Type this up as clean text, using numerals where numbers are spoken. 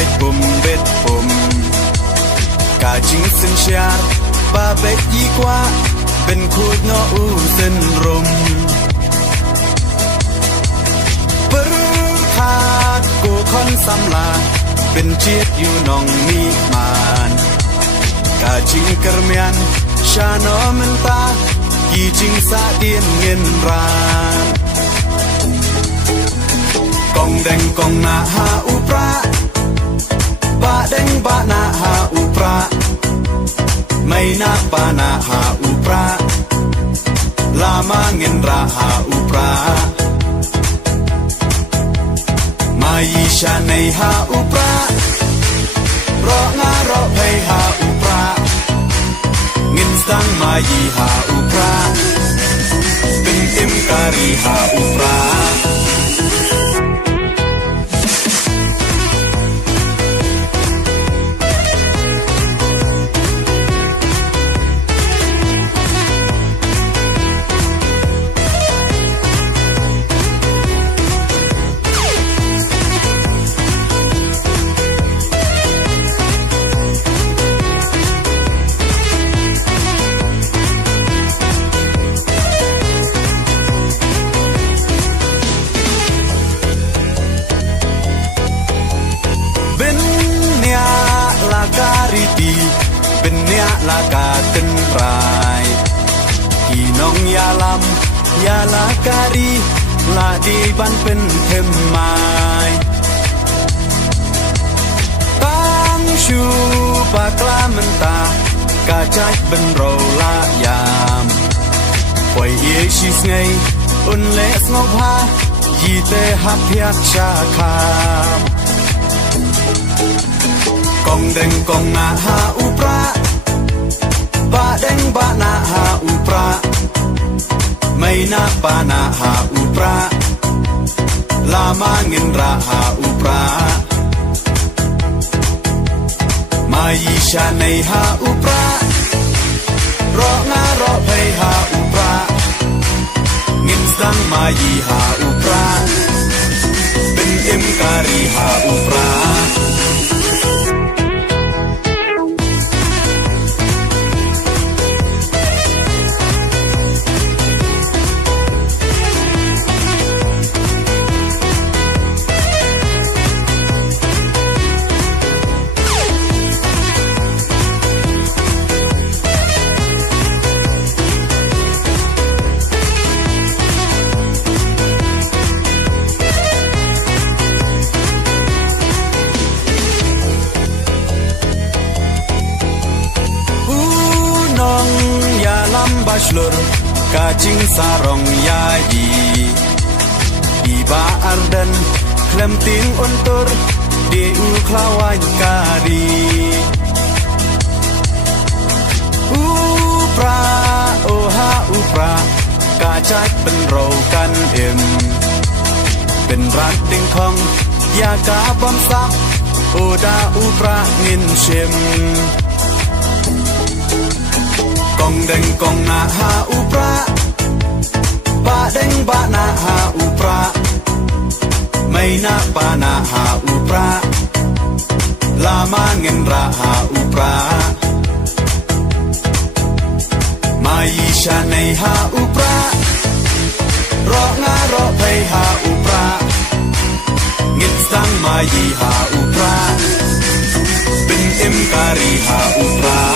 bet pum cả chính sinh shar ba bet y qua bên khối nó u dân rum bơ hạt cô con xăm la bên chiết yêu nong mi man cả chính kermian sha nó men ta kỳ chính sa tiên nghiên ran kong deng kong na ha upra ba deng ba na ha upra mai na pa na ha upra lama ngin ra ha upra mai sha nei ha upra ro nga ro phei ha upra ngin sang mai ha upra bin tim kari ha upra benya la ka ten rai kinong ya lam ya la kari la di ban pen them mai tang shu pa kla menta ka chai ben ro la yam poi ye shi sngai un le sngo pha yi te ha phiat cha kham kong deng kong na ha upra ba deng ba na ha upra mai na pa na ha upra lama ngin ra ha upra mai sha nei ha upra ro nga ro phei ha upra ngin sang mai ha upra bin im kari ha upra Bashlur kacing sarong yayi iba ardan klemting untur di uklawan kari upra oha upra kacak benro kan im ben rat ding khong ya ka bom sak oda upra ngin shim kong deng kong na ha upra ba deng ba na ha upra mai na pa na ha upra lama ngin ra ha upra mai sha nei ha upra ro nga ro phei ha upra ngin sang mai ha upra bin im kari ha upra